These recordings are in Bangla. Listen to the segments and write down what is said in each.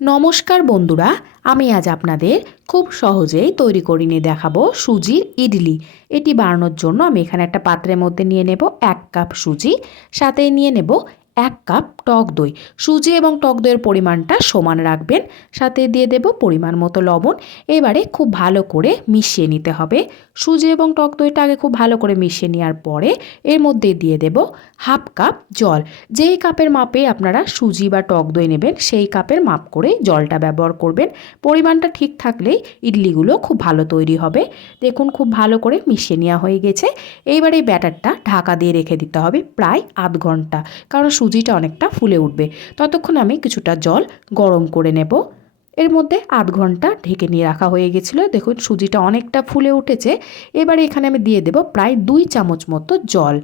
নমস্কার বন্ধুরা, আমি আজ আপনাদের খুব সহজেই তৈরি করে নিয়ে দেখাবো সুজির ইডলি। এটি বানানোর জন্য আমি এখানে একটা পাত্রের মধ্যে নিয়ে নেব 1 কাপ সুজি, সাথে নিয়ে নেব 1 কাপ টক দই। সুজি এবং টক দইয়ের পরিমাণটা সমান রাখবেন, সাথে দিয়ে দেব পরিমাণ মতো লবণ। এবারে খুব ভালো করে মিশিয়ে নিতে হবে। সুজি এবং টক দইটা আগে খুব ভালো করে মিশিয়ে নেওয়ার পরে এর মধ্যে দিয়ে দেব 1/2 কাপ জল। যেই কাপের মাপে আপনারা সুজি বা টক দই নেবেন সেই কাপের মাপ করে জলটা ব্যবহার করবেন। পরিমাণটা ঠিক থাকলেই ইডলিগুলো খুব ভালো তৈরি হবে। দেখুন খুব ভালো করে মিশিয়ে নেওয়া হয়ে গেছে। এইবার এই ব্যাটারটা ঢাকা দিয়ে রেখে দিতে হবে প্রায় আধ ঘন্টা, কারণ সুজিটা অনেকটা ফুলে উঠবে। ততক্ষণ আমি কিছুটা জল গরম করে নেব। এর মধ্যে আধ ঘন্টা ঢেকে নিয়ে রাখা হয়ে গেছিলো। দেখুন সুজিটা অনেকটা ফুলে উঠেছে। এবারে এখানে আমি দিয়ে দেব প্রায় 2 চামচ মতো জল।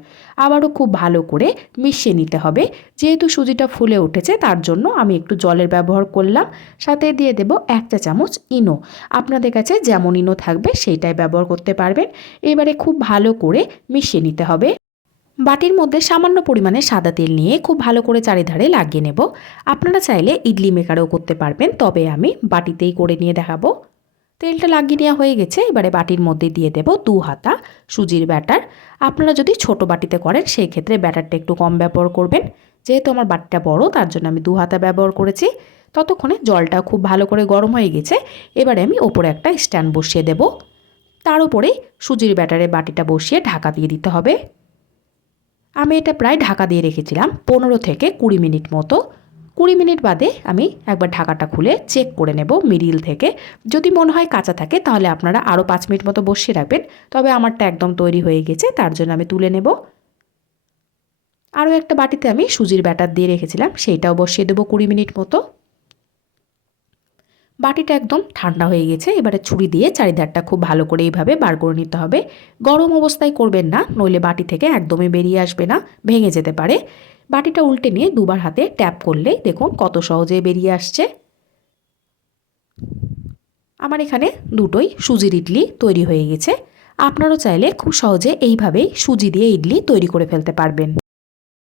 আবারও খুব ভালো করে মিশিয়ে নিতে হবে। যেহেতু সুজিটা ফুলে উঠেছে তার জন্য আমি একটু জলের ব্যবহার করলাম। সাথে দিয়ে দেব 1 চা চামচ ইনো। আপনাদের কাছে যেমন ইনো থাকবে সেইটাই ব্যবহার করতে পারবেন। এবারে খুব ভালো করে মিশিয়ে নিতে হবে। বাটির মধ্যে সামান্য পরিমাণে সাদা তেল নিয়ে খুব ভালো করে চারিধারে লাগিয়ে নেব। আপনারা চাইলে ইডলি মেকারেও করতে পারবেন, তবে আমি বাটিতেই করে নিয়ে দেখাবো। তেলটা লাগিয়ে নেওয়া হয়ে গেছে। এবারে বাটির মধ্যে দিয়ে দেব 2 হাতা সুজির ব্যাটার। আপনারা যদি ছোট বাটিতে করেন সেই ক্ষেত্রে ব্যাটারটা একটু কম ব্যবহার করবেন। যেহেতু আমার বাটিটা বড় তার জন্য আমি 2 হাতা ব্যবহার করেছি। ততক্ষণে জলটা খুব ভালো করে গরম হয়ে গেছে। এবারে আমি ওপরে একটা স্ট্যান্ড বসিয়ে দেব। তার উপরে সুজির ব্যাটারে বাটিটা বসিয়ে ঢাকা দিয়ে দিতে হবে। আমি এটা প্রায় ঢাকা দিয়ে রেখেছিলাম 15 থেকে 20 মিনিট মতো। 20 মিনিট বাদে আমি একবার ঢাকাটা খুলে চেক করে নেব মিডিল থেকে। যদি মনে হয় কাঁচা থাকে তাহলে আপনারা আরও 5 মিনিট মতো বসিয়ে রাখবেন। তবে আমারটা একদম তৈরি হয়ে গেছে, তার জন্য আমি তুলে নেব। আরও একটা বাটিতে আমি সুজির ব্যাটার দিয়ে রেখেছিলাম, সেইটাও বসিয়ে দেবো 20 মিনিট মতো। বাটিটা একদম ঠান্ডা হয়ে গেছে। এবারে ছুরি দিয়ে চারিধারটা খুব ভালো করে এইভাবে বার করে নিতে হবে। গরম অবস্থায় করবেন না, নইলে বাটি থেকে একদমই বেরিয়ে আসবে না, ভেঙে যেতে পারে। বাটিটা উল্টে নিয়ে দুবার হাতে ট্যাপ করলেই দেখুন কত সহজে বেরিয়ে আসছে। আমার এখানে দুটোই সুজির ইডলি তৈরি হয়ে গেছে। আপনারাও চাইলে খুব সহজে এইভাবেই সুজি দিয়ে ইডলি তৈরি করে ফেলতে পারবেন।